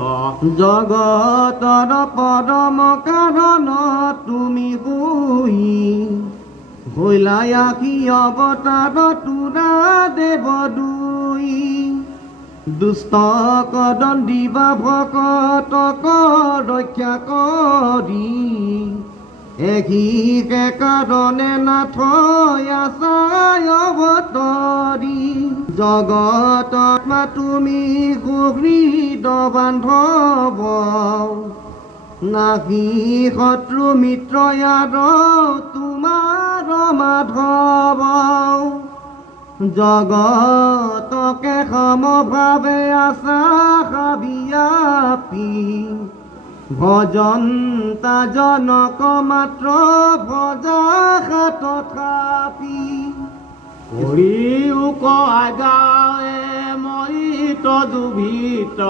জগতৰ পৰম কাৰণ তুমি শুই হৈলাই আখি অৱতাৰ তোৰা দেৱ দুই দুষ্ট কদন দিবা ভকতক ৰক্ষা কৰি এহিকে কাৰণে নাথৈ আছাই অৱতৰি জগতত তুমি সুহৃদ বান্ধৱ নাহি শত্ৰু মিত্ৰ ইয়াৰ তোমাৰ মাধৱ জগতকে সমভাৱে আছা ব্যাপী ভজন্তা জনক মাত্ৰ ভজা তথাপি কৰিও কয় গাৱে মই তদুভিত